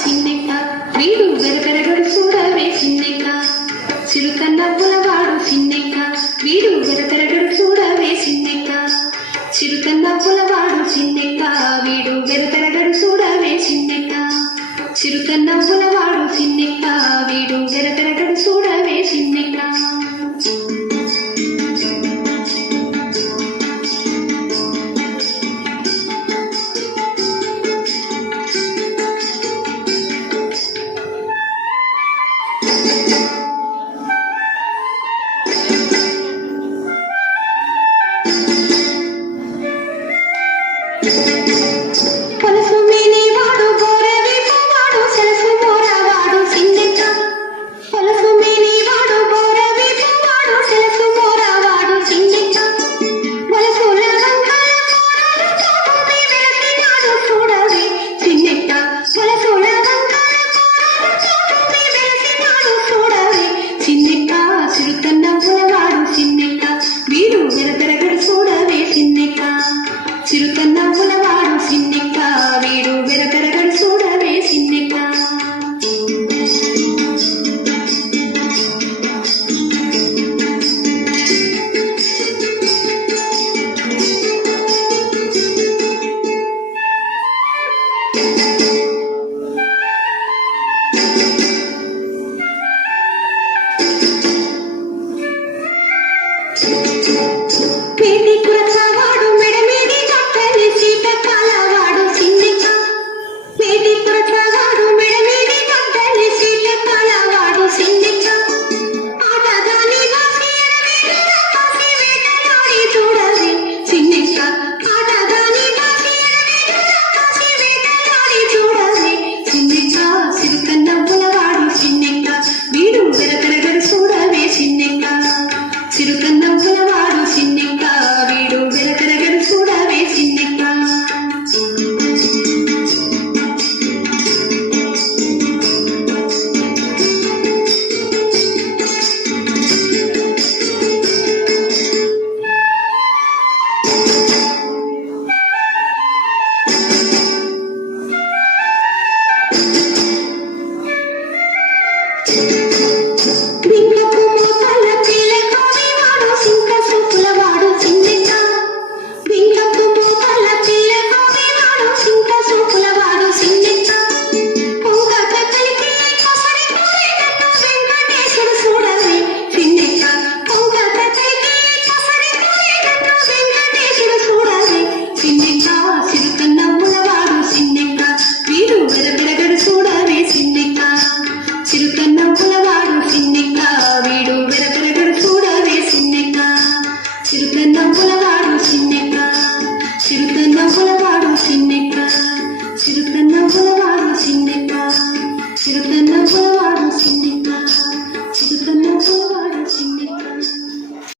సిన్నెక్క వీడు వెరపెరగడు చూడవే సిన్నెక్క చిరుకన్న పులవాడు సిన్నెక్క వీడు వెరపెరగడు చూడవే సిన్నెక్క చిరుకన్న పులవాడు సిన్నెక్క వీడు వెరపెరగడు చూడవే సిన్నెక్క చిరుకన్న పులవాడు సిన్నెక్క వీడు వెరపెరగడు చూడవే సిన్నెక్క పలుసు మేనేవాడు గోరవీపువాడు సరసు మోరవాడు సిన్నెక్క పలుసు మేనేవాడు గోరవీపువాడు సరసు మోరవాడు సిన్నెక్క వలసుల వంకల కోరలు చూపుని వెలసినాడు చూడవే సిన్నెక్క వలసుల వంకల కోరలు చూపుని వెలసినాడు చూడవే సిన్నెక్క చిరుకన్న పులవాడు సిన్నెక్క వీడు వెరపెరగడు చూడవే సిన్నెక్క చిరుకన్న పులవాడు సిన్నెక్క వీడు వెరపెరగడు చూడవే సిన్నెక్క పేటి కురచవాడు మెడమీడి కట్టని సీట కాలవాడు సిన్నెక్క పేటి కురచవాడు మెడమీడి కట్టని సీట కాలవాడు సిన్నెక్క ఆటగాని వాసి ఎడమీడి రాసి వేటలాడి చూడవే సిన్నెక్క ఆటగాని వాసి ఎడమీడి రాసి వేటలాడి చూడవే సిన్నెక్క చిరుకన్న పులవాడు సిన్నెక్క వీడు వెరపెరగడు చూడవే సిన్నెక్క చిరుకన్న పులవాడు సిన్నెక్క వీడు వెరపెరగడు చూడవే సిన్నెక్క బింగపు మూతల పిల్ల కోవివాడు సింకసు పులవాడు సిన్నెక్క బింగపు మూతల పిల్ల కోవివాడు సింకసు పులవాడు సిన్నెక్క పొంగక కలిపి కొసరి కోరినట్టు వెంకటేశుడు చూడవే సిన్నెక్క పొంగక కలిపి కొసరి కోరినట్టు వెంకటేశుడు చూడవే సిన్నెక్క చిరుకన్న పులవాడు సిన్నెక్క వీడు వెరపెరగడు చూడవే సిన్నెక్క చిరుకన్న పులవాడు సిన్నెక్క వీడు వెరపెరగడు చూడవే సిన్నెక్క చిరుకన్న పులవాడు సిన్నెక్క చిరుకన్న పులవాడు సిన్నెక్క చిరుకన్న పులవాడు సిన్నెక్క చిరుకన్న పులవాడు సిన్నెక్క